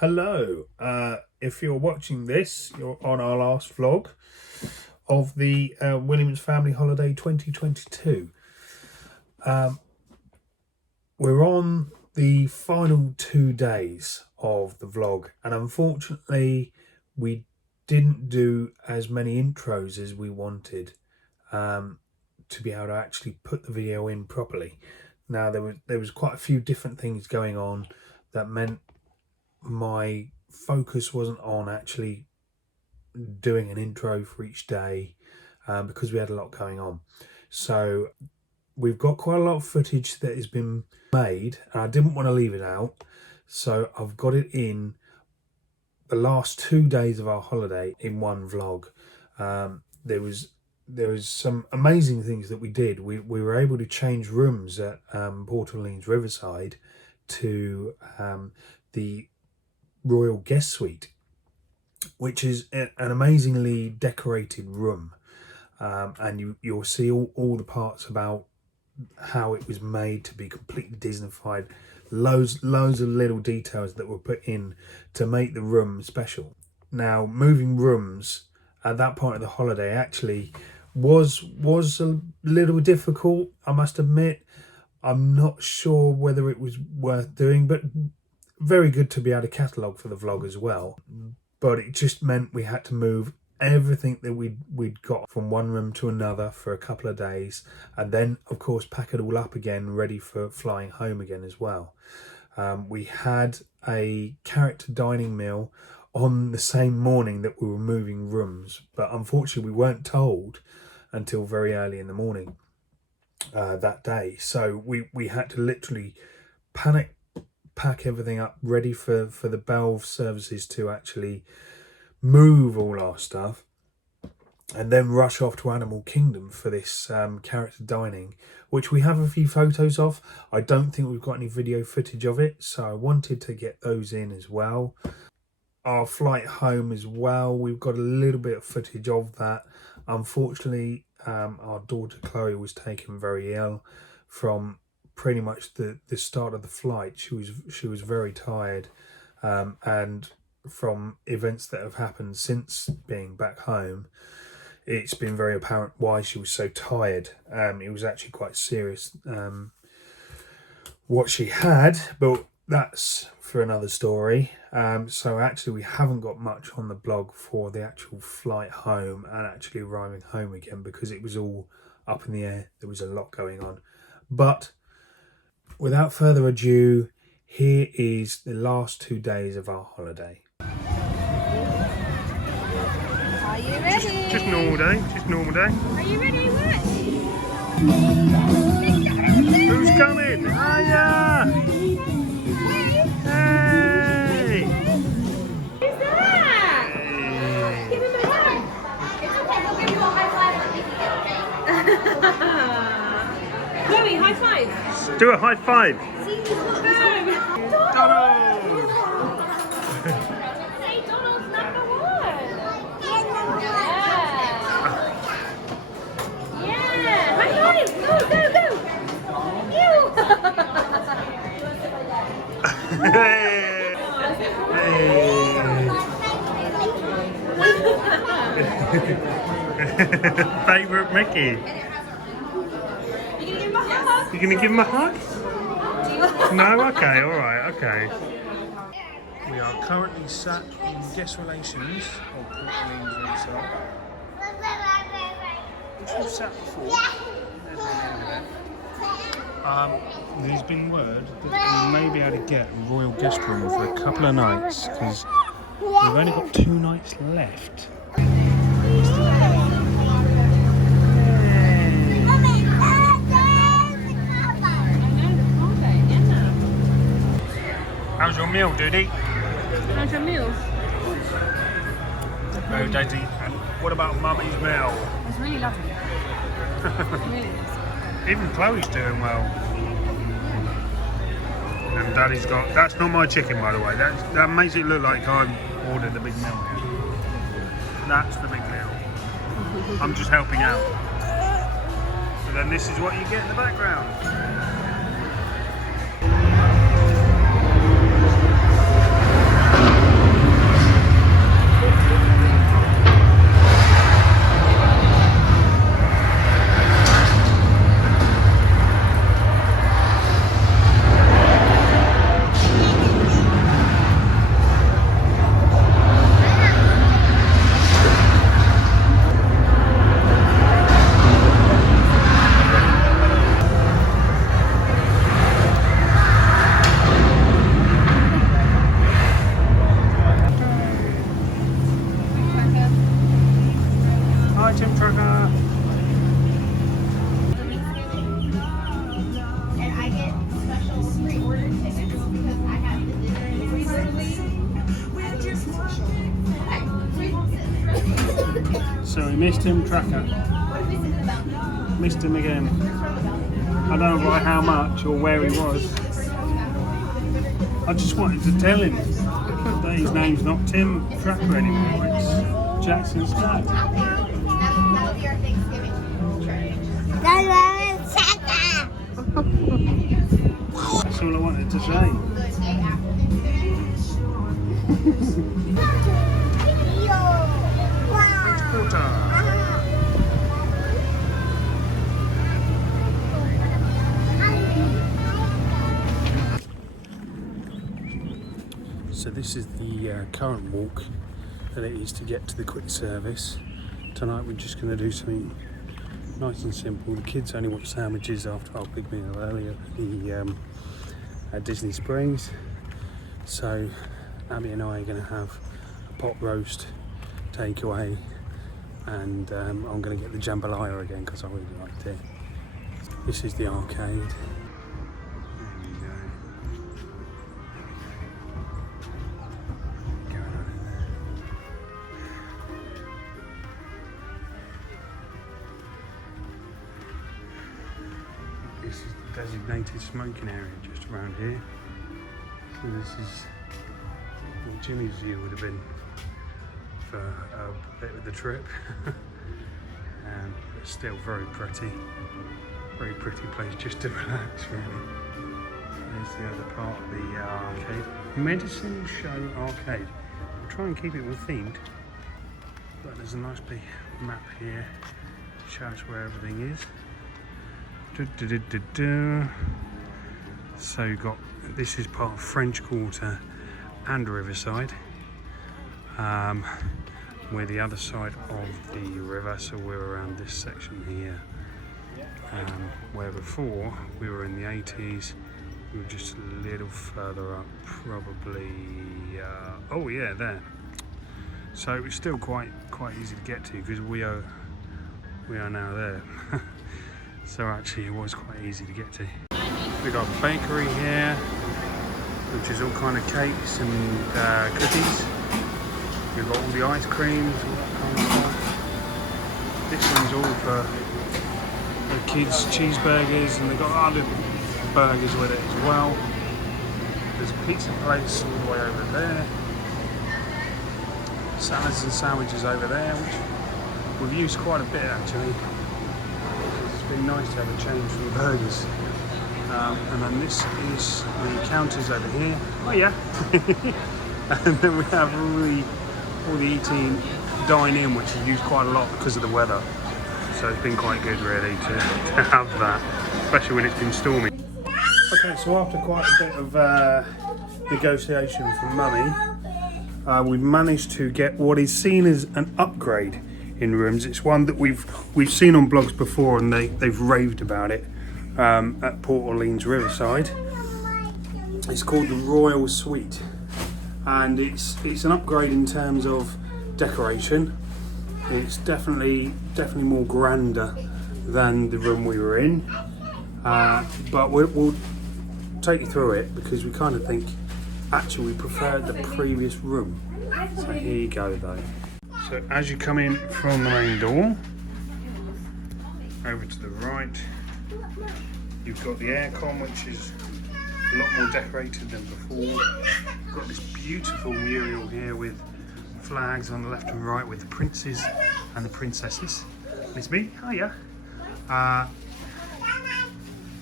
Hello, if you're watching this, you're on our last vlog of the Williams Family Holiday 2022. We're on the final 2 days of the vlog, and unfortunately we didn't do as many intros as we wanted to be able to actually put the video in properly. Now there was quite a few different things going on that meant my focus wasn't on actually doing an intro for each day because we had a lot going on. So we've got quite a lot of footage that has been made, and I didn't want to leave it out, so I've got it in the last 2 days of our holiday in one vlog. There was some amazing things that we did. We were able to change rooms at Port Orleans Riverside to the Royal Guest Suite, which is an amazingly decorated room, and you'll see all the parts about how it was made to be completely Disneyfied. Loads of little details that were put in to make the room special. Now, moving rooms at that point of the holiday actually was a little difficult, I must admit. I'm not sure whether it was worth doing, but very good to be able to catalogue for the vlog as well. But it just meant we had to move everything that we'd got from one room to another for a couple of days, and then of course pack it all up again, ready for flying home again as well. We had a character dining meal on the same morning that we were moving rooms, but unfortunately we weren't told until very early in the morning that day. So we had to literally pack everything up, ready for the Bell services to actually move all our stuff, and then rush off to Animal Kingdom for this character dining, which we have a few photos of. I don't think we've got any video footage of it, so I wanted to get those in as well. Our flight home as well, we've got a little bit of footage of that. Unfortunately, our daughter Chloe was taken very ill from pretty much the start of the flight. She was very tired, and from events that have happened since being back home, it's been very apparent why she was so tired. It was actually quite serious what she had, but that's for another story. So actually we haven't got much on the blog for the actual flight home and actually arriving home again, because it was all up in the air. There was a lot going on. But without further ado, here is the last 2 days of our holiday. Are you ready? Just normal day, Are you ready? What? Who's coming? Hiya! Hey! Who's that? Hey. Give him a hug. It's okay, we'll give you a high five when we can get okay? Chloe, high five. Do a high five. See, he's not going. Donald! Say Donald's number one. Yeah, high five. Go. Hey! Favourite Mickey. You gonna give him a hug? No? Okay, alright, okay. We are currently sat in guest relations of Port Orleans Riverside, which we've sat before. There's the end of it. There's been word that we may be able to get a royal guest room for a couple of nights, because we've only got 2 nights left. How's your meal, Dudy? How's your meal? Oh, Daisy. And what about Mummy's meal? It's really lovely. It really is. Even Chloe's doing well. And Daddy's got... That's not my chicken, by the way. That makes it look like I've ordered the big meal here. That's the big meal. I'm just helping out. So then this is what you get in the background. So we missed him, Tracker. Missed him again. I don't know by how much or where he was. I just wanted to tell him that his name's not Tim Tracker anymore, it's Jackson's dad. That's all I wanted to say. So this is the current walk that it is to get to the quick service. Tonight we're just going to do something nice and simple. The kids only want sandwiches after our big meal earlier at Disney Springs. So Abby and I are going to have a pot roast takeaway, and I'm going to get the jambalaya again because I really liked it. This is the arcade. This is the designated smoking area just around here. So this is what Jimmy's view would have been for a bit of the trip. But still very pretty place just to relax really. There's the other part of the arcade. Medicine Show Arcade. We'll try and keep it all themed, but there's a nice big map here to show us where everything is. So you've got, this is part of French Quarter and Riverside. We're the other side of the river, so we're around this section here. Where before we were in the 80s, we were just a little further up, probably. Oh yeah, there. So it was still quite easy to get to because we are now there. So actually it was quite easy to get to. We've got a bakery here, which is all kind of cakes and cookies. We've got all the ice creams, all that kind of stuff. This one's all for the kids' cheeseburgers, and they've got other burgers with it as well. There's a pizza place all the way over there. Salads and sandwiches over there, which we've used quite a bit actually. It's been nice to have a change from the burgers. And then this is the counters over here. Oh yeah. And then we have all the eating dine-in, which is used quite a lot because of the weather. So it's been quite good really to have that, especially when it's been stormy. Okay, so after quite a bit of negotiation from Mummy, we've managed to get what is seen as an upgrade in rooms. It's one that we've seen on blogs before, and they've raved about it at Port Orleans Riverside. It's called the Royal Suite, and it's an upgrade in terms of decoration. It's definitely more grander than the room we were in, but we'll take you through it because we kind of think actually we preferred the previous room. So here you go though. So as you come in from the main door, over to the right, you've got the aircon, which is a lot more decorated than before. You've got this beautiful mural here with flags on the left and right with the princes and the princesses. It's me, hiya. A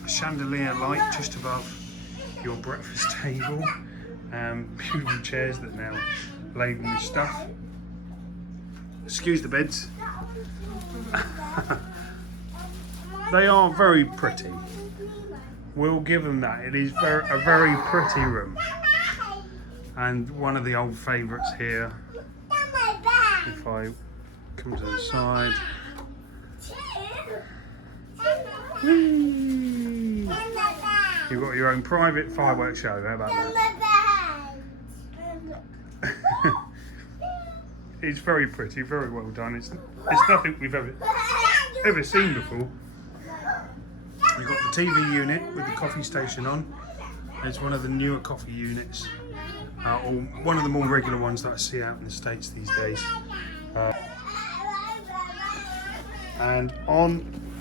chandelier light just above your breakfast table. Beautiful chairs that now laden with stuff. Excuse the beds. They are very pretty. We'll give them that. It is a very pretty room. And one of the old favourites here. If I come to the side. Whee! You've got your own private fireworks show. How about that? It's very pretty, very well done. It's nothing we've ever seen before. We've got the TV unit with the coffee station on. It's one of the newer coffee units, or one of the more regular ones that I see out in the States these days. And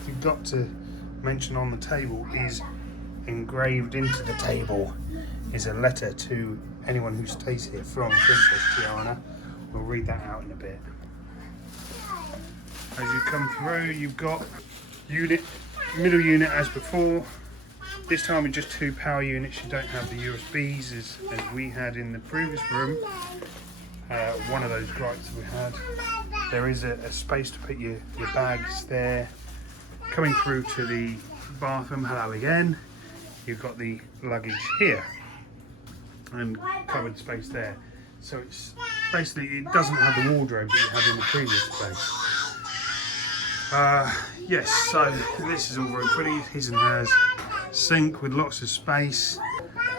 you've got to mention on the table is engraved into the table is a letter to anyone who stays here from Princess Tiana. We'll read that out in a bit. As you come through, you've got middle unit as before. This time with just 2 power units. You don't have the USBs as we had in the previous room. One of those gripes we had. There is a space to put your bags there. Coming through to the bathroom, hello again. You've got the luggage here and covered space there. So it's basically, it doesn't have the wardrobe that you had in the previous space. Yes, so this is all very pretty, his and hers. Sink with lots of space.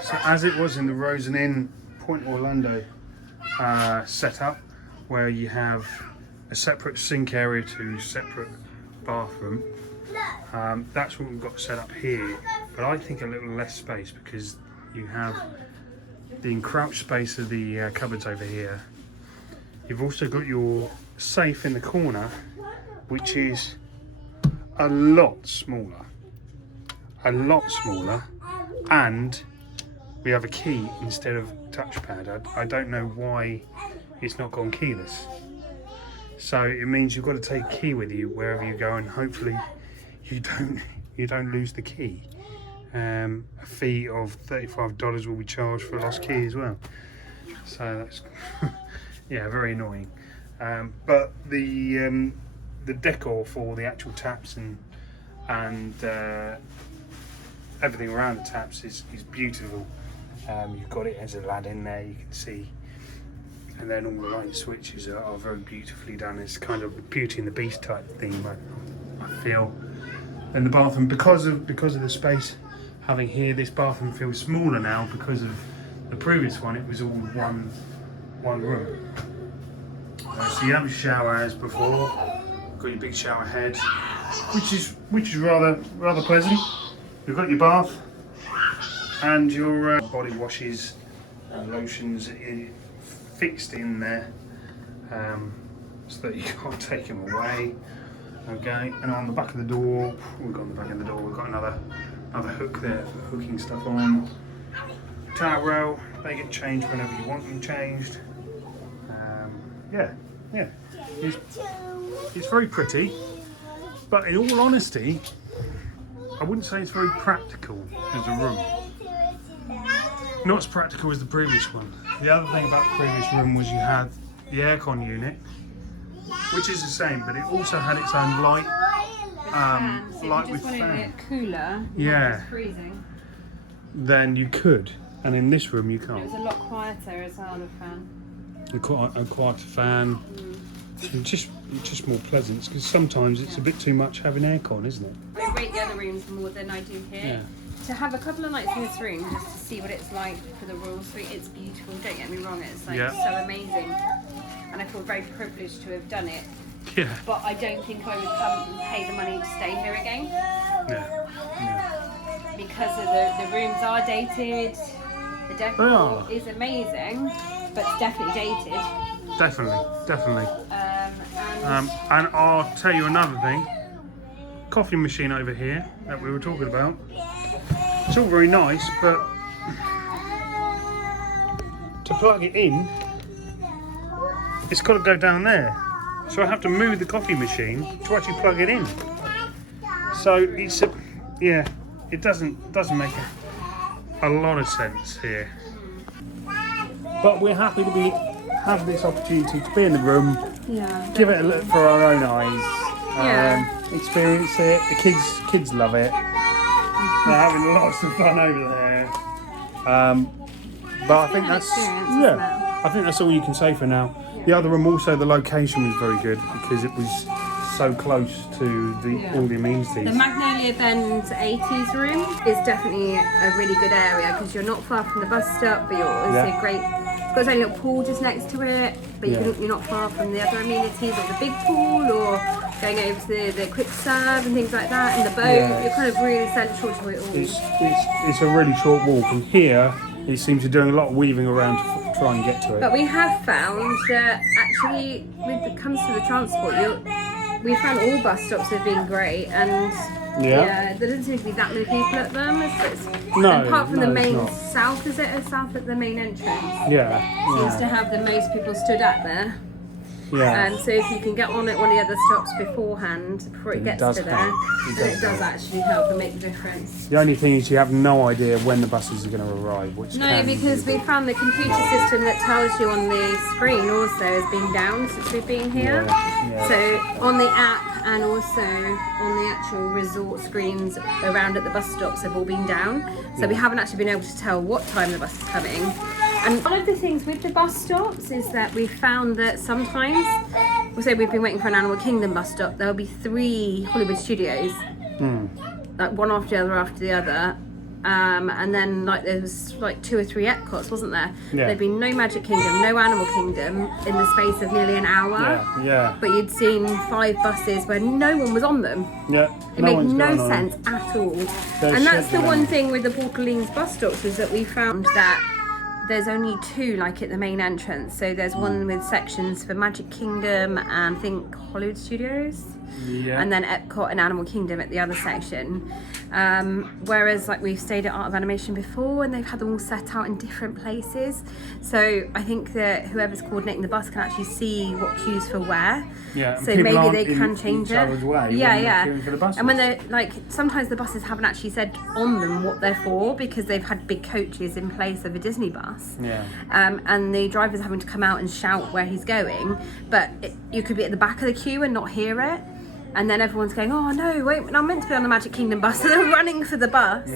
So as it was in the Rose Inn Point Orlando setup, where you have a separate sink area to separate bathroom, that's what we've got set up here. But I think a little less space because you have the encroached space of the cupboards over here. You've also got your safe in the corner, which is a lot smaller, and we have a key instead of touchpad. I don't know why it's not gone keyless. So it means you've got to take a key with you wherever you go, and hopefully you don't lose the key. A fee of $35 will be charged for a lost key as well. So that's yeah, very annoying. But the decor for the actual taps and everything around the taps is beautiful. You've got it as a lad in there, you can see, and then all the light switches are very beautifully done. It's kind of Beauty and the Beast type theme, I feel. And the bathroom, because of the space having here, this bathroom feels smaller now because of the previous one. It was all one room. So you have a shower as before. Got your big shower head, which is rather pleasant. You've got your bath and your body washes and lotions fixed in there, so that you can't take them away. Okay, and on the back of the door, we've got another hook there for hooking stuff on. Towel rail, they get changed whenever you want them changed. Yeah, it's very pretty, but in all honesty, I wouldn't say it's very practical as a room. Not as practical as the previous one. The other thing about the previous room was you had the aircon unit, which is the same, but it also had its own light, light with fan. It cooler, yeah, freezing. Then you could, and in this room you can't. It was a lot quieter as well, the fan. A quieter fan. And just more pleasant, because sometimes it's a bit too much having aircon, isn't it? I rate the other rooms more than I do here. Yeah. To have a couple of nights in this room just to see what it's like for the royal suite, it's beautiful, don't get me wrong, it's like so amazing. And I feel very privileged to have done it. Yeah. But I don't think I would come and pay the money to stay here again. Yeah. Because of the rooms are dated, the decor is amazing, but it's definitely dated. Definitely. And I'll tell you another thing. Coffee machine over here that we were talking about. It's all very nice, but to plug it in, it's got to go down there. So I have to move the coffee machine to actually plug it in. So it's it doesn't make a lot of sense here. But we're happy to have this opportunity to be in the room, give it a look for our own eyes, experience it. The kids love it. They're having lots of fun over there. But I think that's all you can say for now. The other room also, the location was very good because it was so close to all the amenities. The Magnolia Bend 80s room is definitely a really good area because you're not far from the bus stop, but you're also great. It's got its own little pool just next to it, but you're not far from the other amenities or the big pool or going over to the quick serve and things like that, and the boat. You're kind of really central to it all. It's a really short walk, and here it seems to be doing a lot of weaving around to try and get to it. But we have found that actually, when it comes to the transport, we found all bus stops have been great, and there doesn't seem to be that many people at them. Apart from the main south, is it? South at the main entrance. Seems to have the most people stood at there. So if you can get on at one of the other stops beforehand, before it gets to there, then it does actually help and make a difference. The only thing is you have no idea when the buses are going to arrive. Because we found the computer system that tells you on the screen also has been down since we've been here. So on the app and also on the actual resort screens around at the bus stops have all been down. So we haven't actually been able to tell what time the bus is coming. And one of the things with the bus stops is that we found that sometimes, we'll say we've been waiting for an Animal Kingdom bus stop, there'll be 3 Hollywood Studios, like one after the other. And then like there was like 2 or 3 Epcots, wasn't there? There'd been no Magic Kingdom, no Animal Kingdom in the space of nearly an hour. But you'd seen 5 buses where no one was on them. It made no sense at all. And that's the one thing with the Port Orleans bus stops, is that we found that there's only 2 like at the main entrance. So there's one with sections for Magic Kingdom and I think Hollywood Studios. And then Epcot and Animal Kingdom at the other section. Whereas like we've stayed at Art of Animation before and they've had them all set out in different places. So I think that whoever's coordinating the bus can actually see what queues for where. So maybe they can change it. And when they're like, sometimes the buses haven't actually said on them what they're for because they've had big coaches in place of a Disney bus. And the driver's having to come out and shout where he's going, but you could be at the back of the queue and not hear it. And then everyone's going, oh no, wait, I'm meant to be on the Magic Kingdom bus. So they're running for the bus.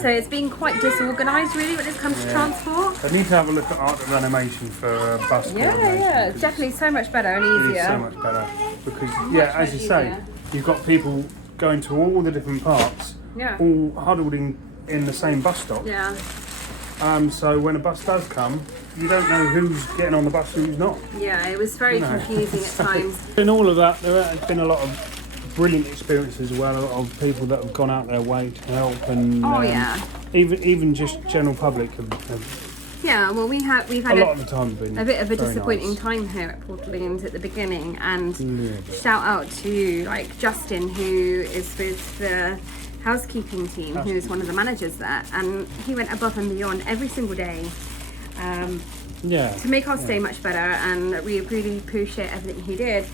So it's been quite disorganised really when it comes to transport. I need to have a look at Art of Animation for bus coordination. It's definitely so much better and easier. It is so much better. Because, as you say, you've got people going to all the different parks, all huddled in the same bus stop. So when a bus does come, you don't know who's getting on the bus and who's not. It was very confusing at times. In all of that, there has been a lot of brilliant experiences as well, a lot of people that have gone out their way to help, and even just general public have we've had a lot of the time been a bit of a disappointing nice. time here at Port Orleans at the beginning, and shout out to like Justin, who is with the housekeeping team, who is one of the managers there, and he went above and beyond every single day to make our stay much better, and we really appreciate everything he did.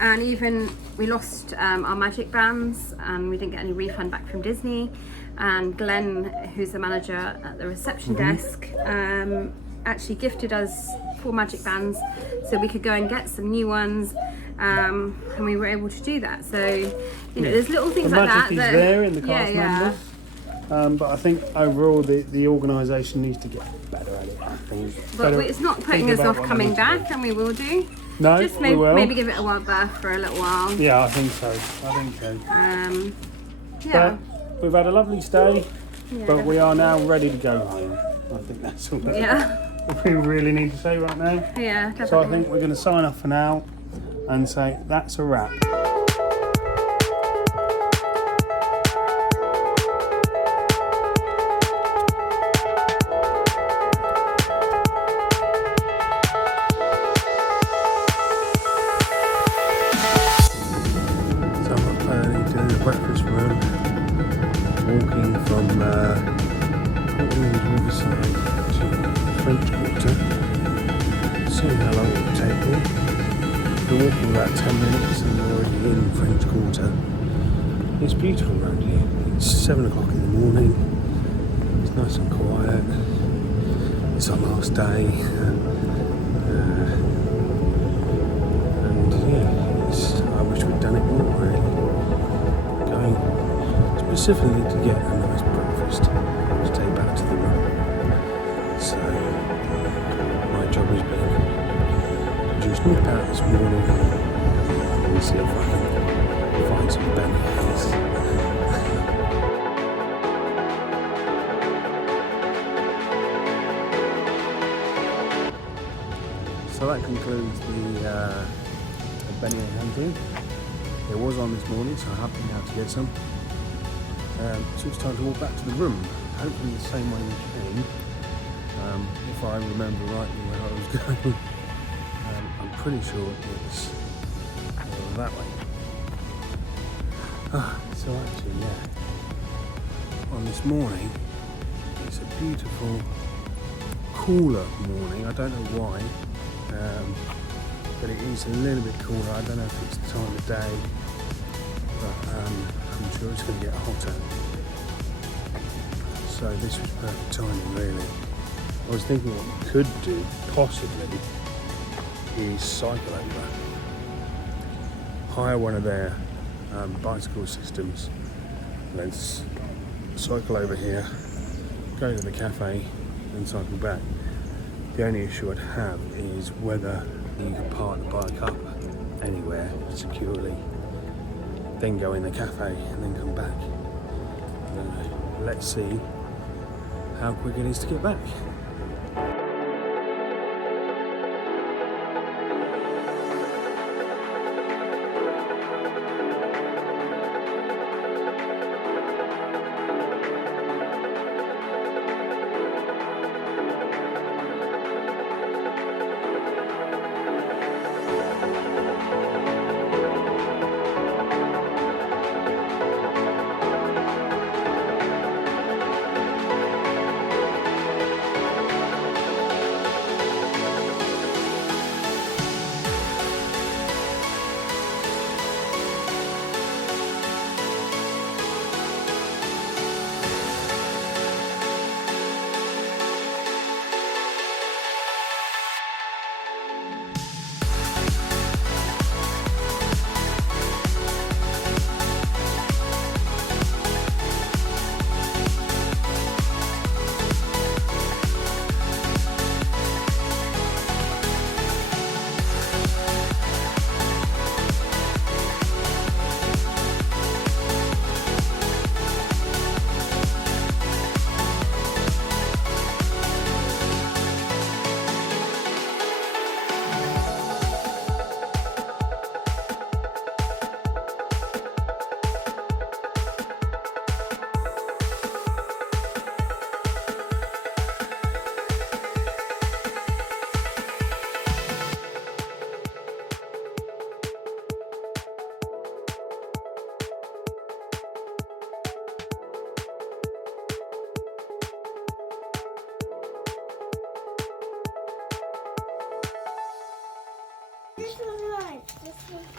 And even we lost our magic bands and we didn't get any refund back from Disney, and Glenn, who's the manager at the reception desk, actually gifted us 4 magic bands so we could go and get some new ones, and we were able to do that. So there's little things like that. The magic is there in the cast members, but I think overall the organisation needs to get better at it, I think. But it's not putting us off coming back, and we will do. No, just we will. Maybe give it a while birth for a little while. Yeah, I think so. But we've had a lovely stay, but we are now ready to go home. I think that's all we really need to say right now. Yeah, definitely. So I think we're going to sign off for now and say that's a wrap. Breakfast room, walking from Port Orleans Riverside to French Quarter, seeing how long it will take me. We're walking about 10 minutes and we're already in French Quarter. It's beautiful around here. It's 7 o'clock in the morning, it's nice and quiet, it's our last day, and I wish we'd done it more really. Specifically to get a nice breakfast to take back to the room. So my job has been to just nip out this morning and see if I can find some Beignets. So that concludes the beignet hunting. It was on this morning, so I have been able to get some. So it's time to walk back to the room, hopefully the same way we came, if I remember rightly where I was going. I'm pretty sure it's that way. So actually, yeah, on this morning, it's a beautiful, cooler morning. I don't know why, but it is a little bit cooler. I don't know if it's the time of day, but I'm sure it's going to get hotter. So this was perfect timing, really. I was thinking what we could do, possibly, is cycle over. Hire one of their bicycle systems, and then cycle over here, go to the cafe, and cycle back. The only issue I'd have is whether you could park the bike up anywhere securely, then go in the cafe, and then come back. Let's see how quick it is to get back.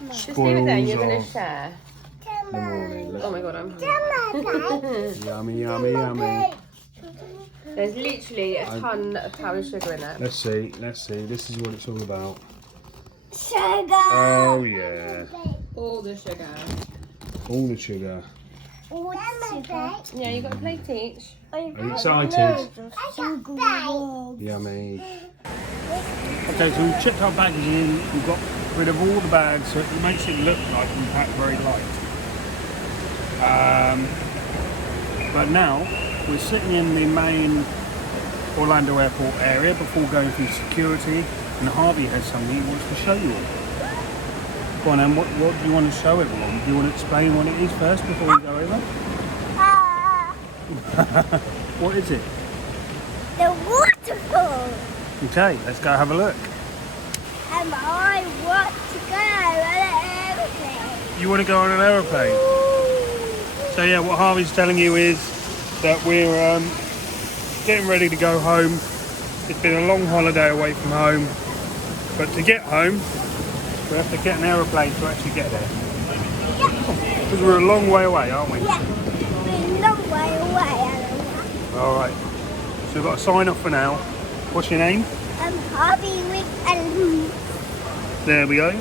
Just leave it there, you're going to share. The morning. Oh my god, I'm hungry. Yummy, yummy, yummy. There's literally a ton of powdered sugar in it. Let's see. This is what it's all about. Sugar. Oh yeah. All the sugar. All the sugar. Yeah, you got a plate each. Are you excited? Yummy. Okay, so we've checked our baggage in. We've got rid of all the bags, so it makes it look like we packed very light. But now we're sitting in the main Orlando airport area before going through security, and Harvey has something he wants to show you all. Go on, then, what do you want to show everyone? Do you want to explain what it is first before we go over? What is it? The waterfall. Okay, let's go have a look. And I want to go on an aeroplane. You want to go on an aeroplane? So yeah, what Harvey's telling you is that we're getting ready to go home. It's been a long holiday away from home, but to get home, we have to get an aeroplane to actually get there. Yeah. Because we're a long way away, aren't we? Yeah. We're a long way away. Alright, so we've got to sign off for now. What's your name? Harvey, Rick and There we go.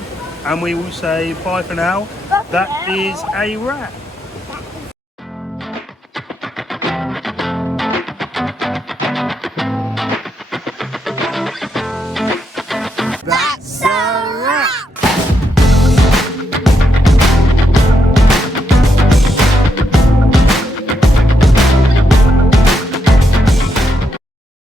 And we will say bye for now. That is a wrap.